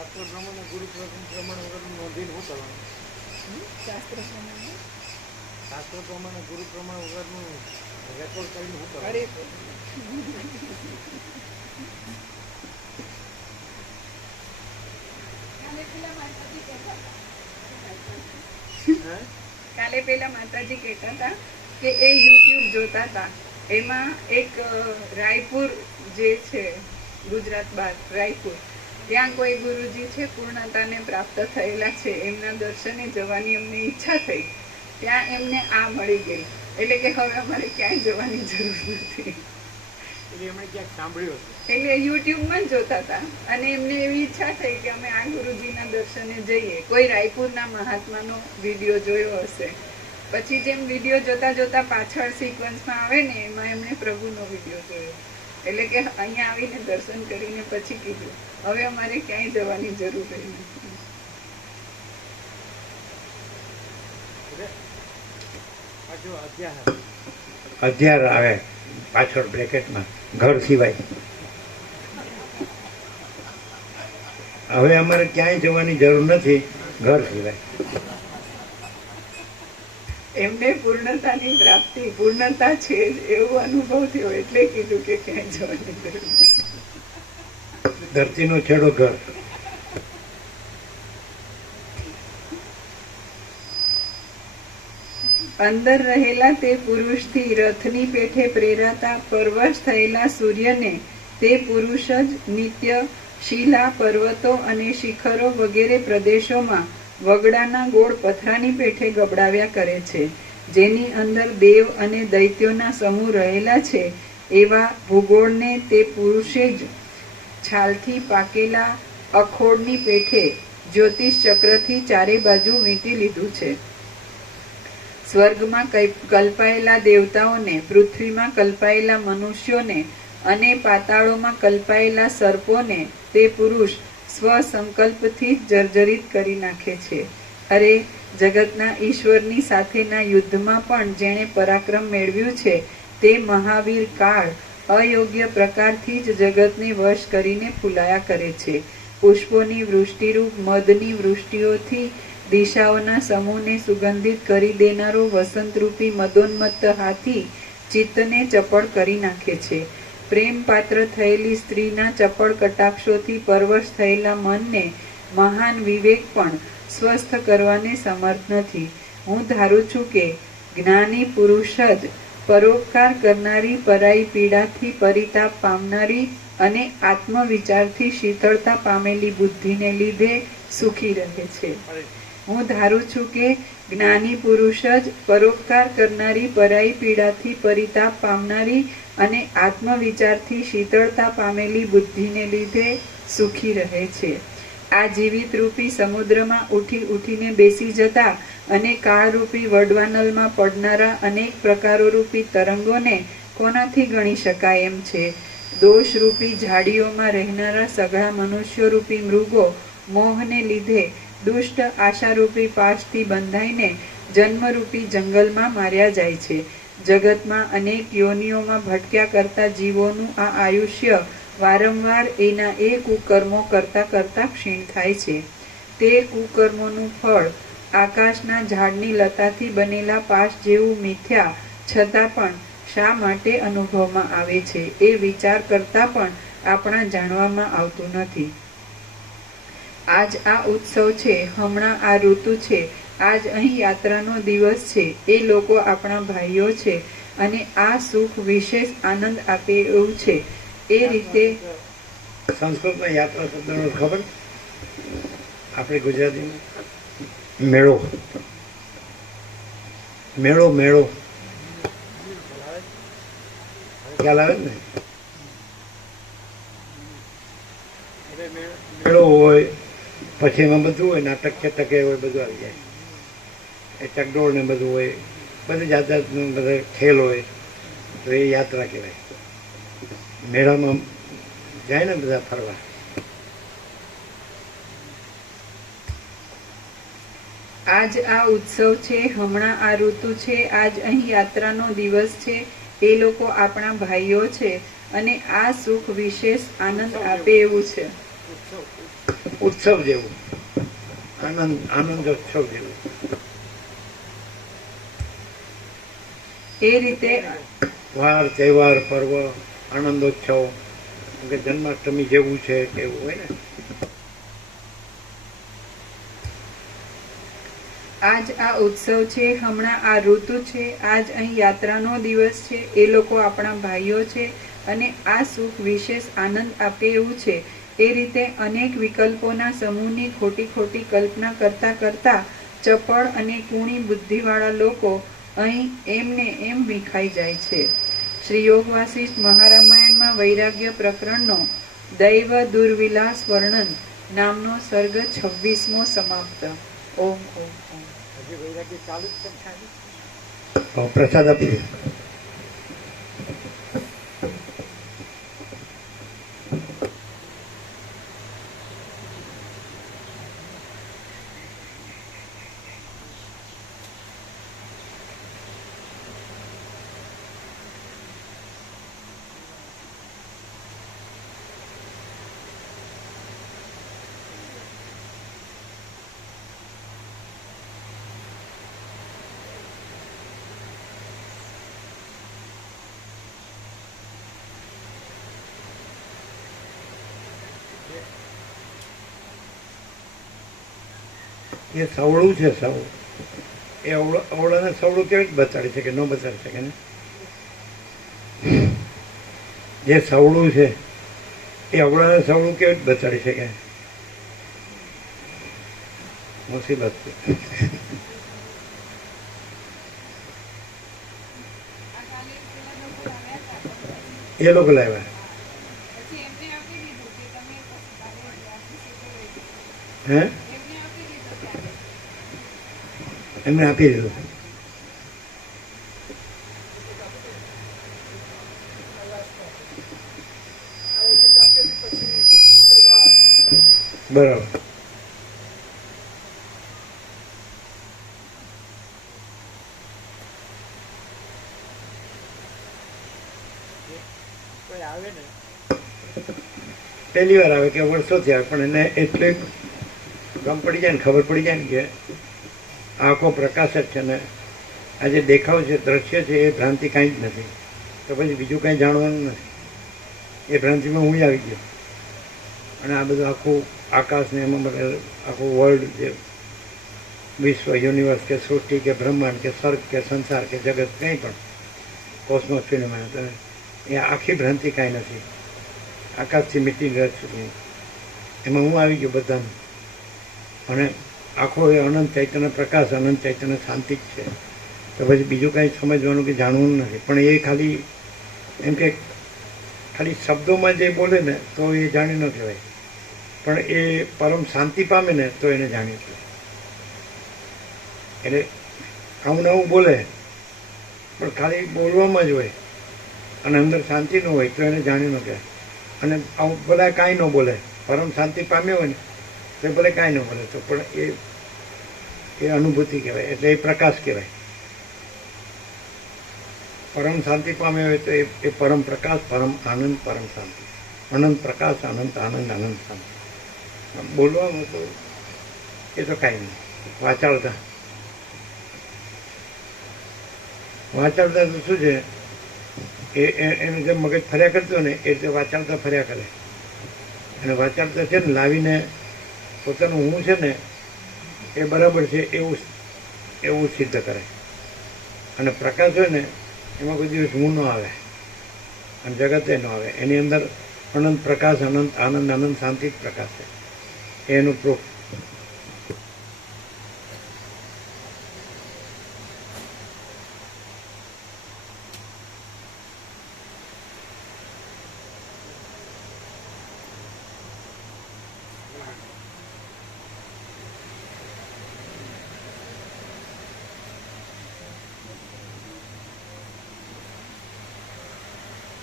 શાસ્ત્ર પ્રમાણે ગુરુ પ્રમાણે વગરનું નોંધીને શું કરવાનું? શાસ્ત્ર પ્રમાણે શાસ્ત્ર પ્રમાણે ગુરુ પ્રમાણે વગરનું રેકોર્ડ કરીને શું કરવાનું? અરે કાલે પેલા માતાજી કહેતા હતા કે એ યુટ્યુબ જોતા હતા, એમાં એક રાયપુર જે છે ગુજરાત બહાર રાયપુર, ત્યાં કોઈ ગુરુજી છે પૂર્ણતાને પ્રાપ્ત થયેલા છે, એમના દર્શને જવાની અમને ઈચ્છા થઈ, ત્યાં એમને આ મળી ગઈ, એટલે કે હવે અમારે ક્યાંય જવાની જરૂર નથી. એટલે એમણે ક્યાંક સાંભળ્યું હતું, એટલે યુટ્યુબમાં જ જોતા હતા અને એમને એવી ઈચ્છા થઈ કે અમે આ ગુરુજીના દર્શને જઈએ. કોઈ રાયપુરના મહાત્માનો વિડીયો જોયો હશે, પછી જેમ વિડીયો જોતા જોતા પાછળ સિક્વન્સમાં આવે ને એમાં એમણે પ્રભુનો વિડીયો જોયો, એટલે કે અહીંયા આવીને દર્શન કરીને પછી કીધું હવે અમારે ક્યાંય જવાની જરૂર રહી નથી. પાછું અધ્યાર આવે પાછળ બ્રેકેટમાં, ઘર સિવાય. હવે અમારે ક્યાંય જવાની જરૂર નથી, ઘર સિવાય. એમને પૂર્ણતાની પ્રાપ્તિ, પૂર્ણતા છે એવો અનુભવ થયો એટલે કીધું કે ક્યાંય જવાની જરૂર નથી. ધરતીનો છેડો ઘર. અંદર રહેલા તે પુરુષથી રથની પેઠે પ્રેરાતા પરવશ થયેલા સૂર્યને તે પુરુષ જ નિત્ય શિલા, પર્વતો અને શિખરો વગેરે પ્રદેશોમાં વગડાના ગોળ પથરાની પેઠે ગબડાવ્યા કરે છે. જેની અંદર દેવ અને દૈત્યોના સમૂહ રહેલા છે એવા ભૂગોળને તે પુરુષે જ છાલથી પાકેલા અખોડની પેઠે જ્યોતિષ ચક્રથી ચારે બાજુ વીંટી લીધું છે. સ્વર્ગમાં કલ્પાયેલા દેવતાઓને, પૃથ્વીમાં કલ્પાયેલા મનુષ્યોને અને પાતાળોમાં કલ્પાયેલા સર્પોને તે પુરુષ સ્વસંકલ્પથી જ જર્જરિત કરી નાખે છે. અરે જગતના ઈશ્વરની સાથેના યુદ્ધમાં પણ જેણે પરાક્રમ મેળવ્યું છે તે મહાવીર કાળ અયોગ્ય પ્રકારથી જ જગતને વશ કરીને ફૂલાયા કરે છે. પુષ્પોની વૃષ્ટિરૂપ મદની વૃષ્ટિઓથી દિશાઓના સમૂહને સુગંધિત કરી દેનારો વસંતરૂપી મદોન્મત્ત હાથી ચિત્તને ચપળ કરી નાખે છે. પ્રેમ પાત્ર થયેલી સ્ત્રીના ચપળ કટાક્ષોથી પરવશ થયેલા મનને મહાન વિવેક પણ સ્વસ્થ કરવાને સમર્થ નથી. હું ધારું છું કે જ્ઞાની પુરુષ જ પરોપકાર કરનારી, પરાઈ પીડાથી પરિતાપ પામનારી અને આત્મવિચારથી શીતળતા પામેલી બુદ્ધિને લીધે સુખી રહે છે. હું ધારું છું કે જ્ઞાની પુરુષ જ પરોપકાર કરનારી, પરાઈ પીડાથી પરિતાપ પામનારી અને આત્મવિચારથી શીતળતા પામેલી બુદ્ધિને લીધે સુખી રહે છે. આ જીવિત રૂપી સમુદ્રમાં ઉઠી ઉઠીને બેસી જતા અને કાળરૂપી વડવાનલમાં પડનારા અનેક પ્રકારોરૂપી તરંગોને કોનાથી ગણી શકાય એમ છે. દોષરૂપી ઝાડીઓમાં રહેનારા સઘળા મનુષ્યરૂપી મૃગો મોહને લીધે દુષ્ટ આશારૂપી પાશથી બંધાઈને જન્મરૂપી જંગલમાં માર્યા જાય છે. જગતમાં અનેક યોનિઓમાં ભટક્યા કરતા જીવોનું આ આયુષ્ય વારંવાર એના એ કુકર્મો કરતા કરતા ક્ષીણ થાય છે. તે કુકર્મોનું ફળ આકાશના ઝાડની લતાથી બનેલા પાશ જેવું મિથ્યા છતાં પણ શા માટે અનુભવમાં આવે છે એ વિચાર કરતા પણ આપણા જાણવામાં આવતું નથી. આજ આ ઉત્સવ છે, હમણાં આ ઋતુ છે, આજ અહીં યાત્રાનો દિવસ છે, એ લોકો આપણા ભાઈઓ છે અને આ સુખ વિશેષ આનંદ આપે એવું છે. એ રીતે સંસ્કૃતમાં યાત્રા શબ્દનો ખબર? આપણે ગુજરાતીમાં મેળો. મેળો મેળો ખ્યાલ આવે ને? મેળો હોય પછી એમાં બધું હોય, નાટક છે, ટકે હોય, બધું આવી જાય. એ ચકડોળ ને બધું હોય, બધી જાત જાતનું બધા ખેલ હોય, તો એ યાત્રા કહેવાય. મેળામાં જાય ને બધા ફરવા. આજ આ ઉત્સવ છે, હમણાં આ ઋતુ છે, આજ અહીં યાત્રાનો દિવસ છે, એ લોકો આપણા ભાઈઓ છે અને આ સુખ વિશેષ આનંદ આપે એવું છે. ઉત્સવ જેવું, આનંદોત્સવ જેવું. એ રીતે વાર તહેવાર પર્વ આનંદોત્સવ કે જન્માષ્ટમી જેવું છે કે એવું હોય ને. આજ આ ઉત્સવ છે, હમણાં આ ઋતુ છે, આજ અહીં યાત્રાનો દિવસ છે, એ લોકો આપણા ભાઈઓ છે અને આ સુખ વિશેષ આનંદ આપે એવું છે. એ રીતે અનેક વિકલ્પોના સમૂહની ખોટી ખોટી કલ્પના કરતા કરતા ચપળ અને કૂણી બુદ્ધિવાળા લોકો અહીં એમને એમ વિખાઈ જાય છે. શ્રી યોગ વાસિષ્ઠ મહારામાયણમાં વૈરાગ્ય પ્રકરણનો દૈવ દુર્વિલાસ વર્ણન નામનો સર્ગ 26મો સમાપ્ત. ઓમ ઓમ ઓમ. હજી વૈરાગ્ય ચાલુ જ છે ખાલી. પ્રસાદ આપીએ. એ સવળું છે સવ, એ અવળાને સવળું કેવી રીતે બતાડી શકે? ન બતાડી શકે ને. જે સવળું છે એ અવળાને સવળું કેવી રીતે બતાડી શકે? મુસીબત છે. એ લોકો લાવ્યા. હે? એમને આપી દીધું. બરાબર. કોઈ આવે ને પહેલી વાર આવે કે વર્ષોથી આવે, પણ એને એટલે ગમ પડી જાય ને, ખબર પડી જાય ને કે આખો પ્રકાશ જ છે ને આ જે દેખાવ છે, દ્રશ્ય છે, એ ભ્રાંતિ કાંઈ જ નથી. તો પછી બીજું કાંઈ જાણવાનું નથી. એ ભ્રાંતિમાં હું આવી ગયો અને આ બધું આખું આકાશ ને એમાં બધા આખું વર્લ્ડ જે વિશ્વ, યુનિવર્સ કે સૃષ્ટિ કે બ્રહ્માંડ કે સ્વર્ગ કે સંસાર કે જગત કંઈ પણ કોસ્મોસ ફિલ્મમાં તો એ આખી ભ્રાંતિ કાંઈ નથી. આકાશથી મીટિંગ સુધી એમાં હું આવી ગયો બધાનું. અને આખો એ અનંત ચૈતન્ય પ્રકાશ, અનંત ચૈતન્ય શાંતિ જ છે. તો પછી બીજું કાંઈ સમજવાનું કે જાણવું નથી. પણ એ ખાલી એમ કે ખાલી શબ્દોમાં જે બોલે ને તો એ જાણી ન કહેવાય, પણ એ પરમ શાંતિ પામે ને તો એને જાણી કહેવાય. એટલે આવું નવું બોલે પણ ખાલી બોલવામાં જ હોય અને અંદર શાંતિ ન હોય તો એને જાણી ન કહેવાય. અને આવું બધા કાંઈ ન બોલે, પરમ શાંતિ પામ્યો હોય ને તો ભલે કાંઈ ન બોલે તો પણ એ અનુભૂતિ કહેવાય, એટલે એ પ્રકાશ કહેવાય. પરમ શાંતિ પામ્યો હોય તો એ પરમ પ્રકાશ, પરમ આનંદ, પરમ શાંતિ. અનંત પ્રકાશ, અનંત આનંદ, અનંત શાંતિ. બોલવામાં તો એ તો કાંઈ નહીં. વાચાળતા તો શું છે, એનું જે મગજ ફર્યા કરતું ને એ રીતે વાચાળતા ફર્યા કરે. અને વાચાળતા છે ને લાવીને પોતાનું હું છે ને એ બરાબર છે એવું સિદ્ધ કરે. અને પ્રકાશ હોય ને એમાં કોઈ દિવસ હું ન આવે અને જગતે ન આવે. એની અંદર અનંત પ્રકાશ, અનંત આનંદ, અનંત શાંતિ જ પ્રકાશ છે. એનું પ્રૂફ.